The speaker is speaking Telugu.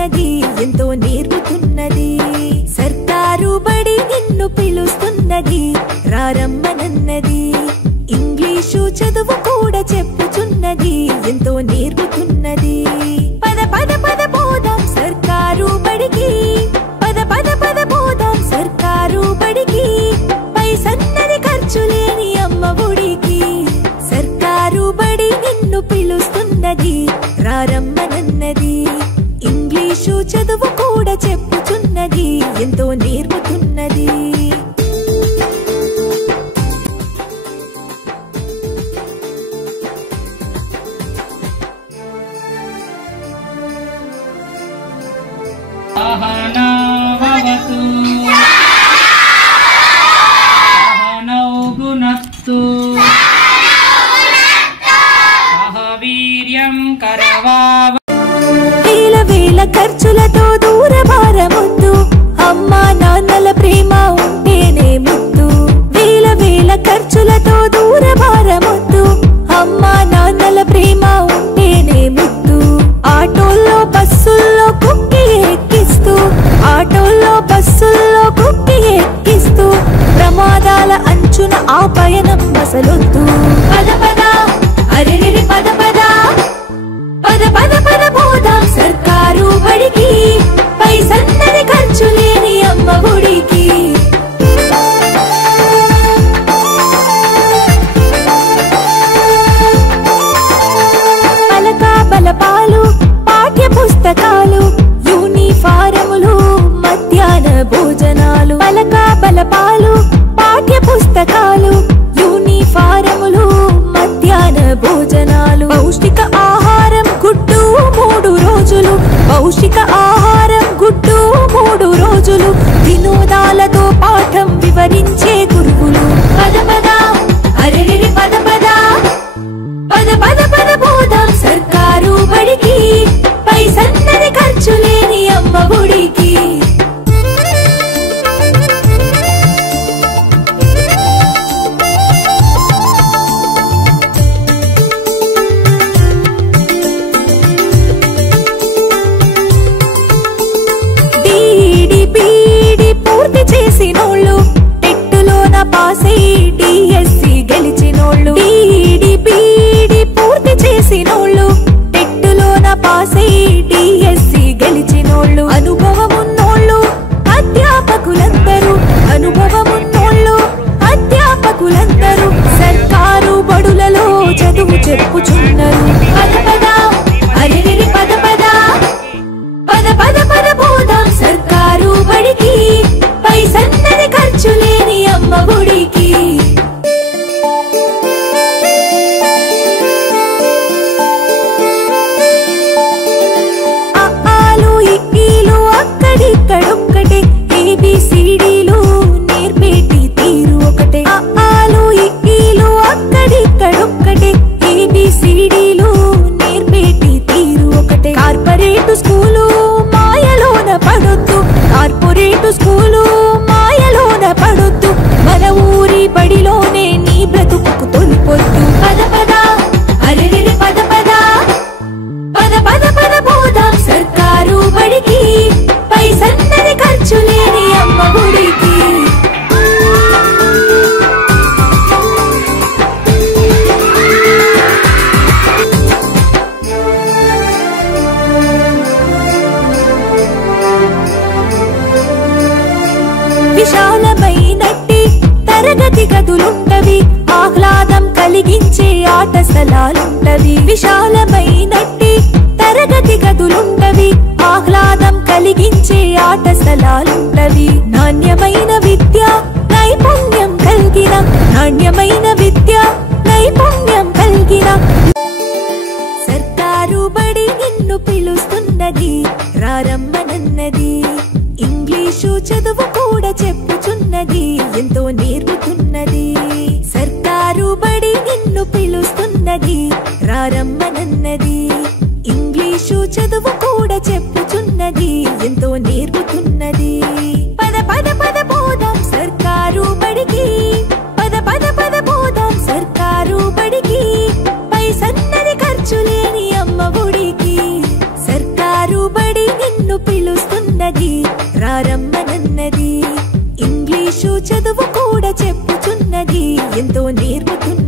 చెప్పుచున్నది ఎంతో నేర్పుతున్నది సర్కారు బడి నిన్ను పిలుస్తున్నది రారమ్మనన్నది ఇంగ్లీషు చదువు కూడా చెప్పుచున్నది ఎంతో నేర్పుతున్నది పద పద పద పోదాం సర్కారు బడికి పద పద పద పోదాం సర్కారు బడికి పైసన్నది ఖర్చు లేని అమ్మ ఒడికి సర్కారు బడి నిన్ను పిలుస్తున్నది రారమ్మనన్నది ఇంగ్లీషు చదువు కూడా చెప్పుచున్నది ఎంతో నేర్పుతున్నది सहनावतु सहनौ भुनक्तु सह वीर्यं करवावहै వేల వేల ఖర్చులతో దూరభారమొద్దు అమ్మా నాన్నల ప్రేమ ఉంటేనే ముద్దు వేల వేల ఖర్చులతో దూరభారమొద్దు అమ్మా నాన్నల ప్రేమ ఉంటేనే ముద్దు ఆటోల్లో బస్సుల్లో కుక్కి ఎక్కిస్తూ ఆటోల్లో బస్సుల్లో కుక్కి ఎక్కిస్తూ ప్రమాదాల అంచున ఆ పయనం అసలొద్దు పద పద అరెరెరి పద పద పద పద పద పోదాం సర్కారు బడికి పైసన్నది ఖర్చు లేని అమ్మ ఒడికి పలక బలపాలు పాఠ్య పుస్తకాలు యూనిఫారములు మధ్యాహ్న భోజనాలు పలక బలపాలు పాఠ్య పుస్తకాలు యూనిఫారములు మధ్యాహ్న భోజనాలు పౌష్టిక ఆహారం గుడ్డు 3 రోజులు పౌష్టిక ఆహారం గుడ్డు 3 రోజులు వినోదాలతో పాఠం వివరించే గురువులు పద పద అరెరెరి పద పద పద పద పద పోదాం సర్కారు బడికి పైసన్నది ఖర్చు లేని అమ్మ ఒడికి పూర్తి చేసినోళ్ళు టెట్టులోన పాసై డిఎస్సి గెలిచినోళ్ళు బీడి పూర్తి చేసినోళ్ళు టెట్టులోన పాసై డిఎస్సి గెలిచినోళ్ళు అనుభవమున్నోళ్ళు అధ్యాపకులందరూ సర్కారు బడులలో చదువు చెప్పుచున్నారు పద పద అరెరెరి పద పద పద పద పద పోదాం సర్కారు బడికి పైసన్నది ఖర్చు లేని అమ్మ ఒడికి అఆలు ఇఈలు అక్కడిక్కడొక్కటే ఏబిసిడీలు నేర్పేటి తీరు ఒకటే అఆలు ఇఈలు అక్కడిక్కడొక్కటే ఏబిసిడీలు నేర్పేటి తీరు ఒకటే కార్పొరేట్ స్కూలు మాయలోన పడొద్దు కార్పొరేట్ స్కూలు మాయలోన పడొద్దు మన ఊరి బడిలోనే నీ బ్రతుకు తొలిపొద్దు పద పద అరెరెరి పద పద పద పద పద పోదాం సర్కారు బడికి పైసన్నది ఖర్చు లేని అమ్మ ఒడికి విశాలమైనట్టి తరగతి గదులుంటవి ఆహ్లాదం కలిగించే ఆట స్థలాలుంటవి విశాలమైనట్టి తరగతి గదులుంటవి ఆహ్లాదం కలిగించే ఆట స్థలాలుంటవి నాణ్యమైన విద్య నైపుణ్యం కలిగిన సర్కారు బడి నిన్ను పిలుస్తున్నది రారమ్మనన్నది ఇంగ్లీషు చదువు కూడా చెప్పుచున్నది ఎంతో నేర్పుతున్నది సర్కారు బడి నిన్ను పిలుస్తున్నది రారమ్మనన్నది ఇంగ్లీషు చదువు కూడా చెప్పుచున్నది ఎంతో నేర్పుతున్నది పద పద పద పోదాం సర్కారు బడికి పద పద పద పోదాం సర్కారు బడికి పైసన్నది ఖర్చు లేని అమ్మ ఒడికి సర్కారు బడి నిన్ను నిన్ను పిలుస్తున్నది రారమ్మనన్నది ఇంగ్లీషు చదువు కూడా చెప్పుచున్నది ఎంతో నేర్పుతున్నది